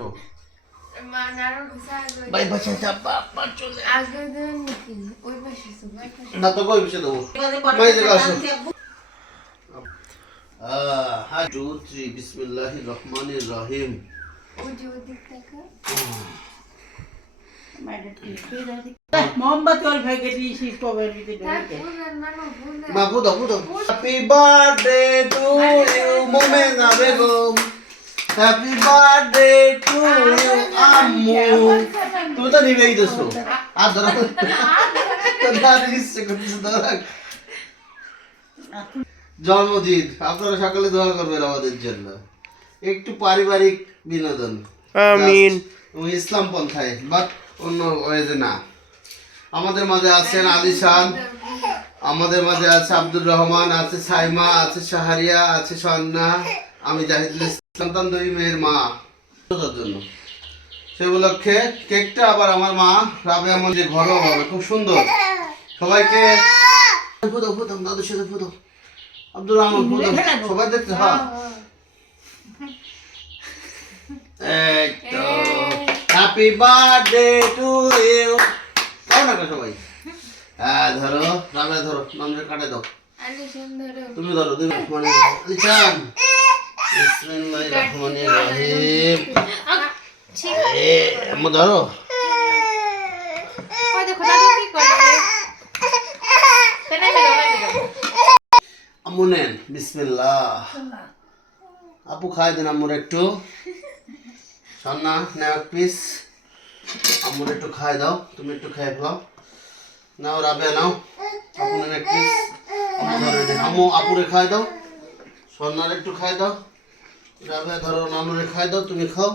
আসো ভাই পাশে বাবা চলে না তো কই বসে দেবো ভাই জায়গা আসো 1 2 3 বিসমিল্লাহির রহমানির রহিম মোমবাতি অল ভেগে দিয়েছি কবের ভিতরে বাবু দাও happy birthday to you Momena Begum happy birthday to you আম্মু তুমি তো নিবেই দোছো আর ধরো তো দাদি ইচ্ছে করতেছে ধরো জন্মদিন আপনারা সকালে দোয়া করবেন আমাদের জন্য একটু পারিবারিক বিনোদন আমিন ইসলাম পন্থায় বাট অন্য ওয়েজে না আমাদের মাঝে আছেন আলিশান আমাদের মাঝে আছে আব্দুর রহমান আছে সাইমা আছে শাহরিয়া আছে সন্না আমি জাহিদুল ইসলাম দুই মেয়ের মা জন্য সে উপলক্ষে কেকটা আবার আমার মা রাবেয়া মঞ্জে ঘরোয়া হবে খুব সুন্দর সবাইকে দাদুর সাথে ফুটো আব্দুর রহমান সবাই দেখতে হ্যাঁ হ্যাপি বার্থডে টু ইউ তাও না সবাই হ্যাঁ ধরো রাবেয়া ধরো নামটা কাটে দাও তুমি ধরো তুমি আলিশান বিসমিল্লাহির রহমানির রহিম আম্মু ধরো আম্মু নেন বিসমিল্লাহ আপু খাই দেন আম্মুর একটু সন্না নাও পিস আম্মুর একটু খাই দাও তুমি একটু খেয়ে ফেলাও নাও রাবেয়া নাও আপু নেন এক পিস আম্মু আপুরে খাই দাও সন্নার একটু খাই দাও রাবেয়া ধরো নানুরে খাই দাও তুমি খাও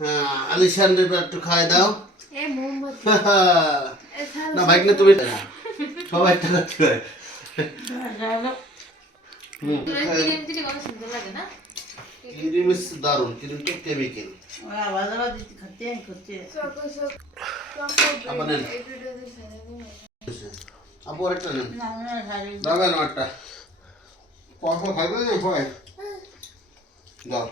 হ্যাঁ আলিশান রে একটু খাই দাও না ভাই না তুমি সবাই একটা করতে ক্রিম দারুন ক্রিম তো কেমিক্যাল আপু একটা নেন দাও না একটা পরপর খাইবে না ভয় দাও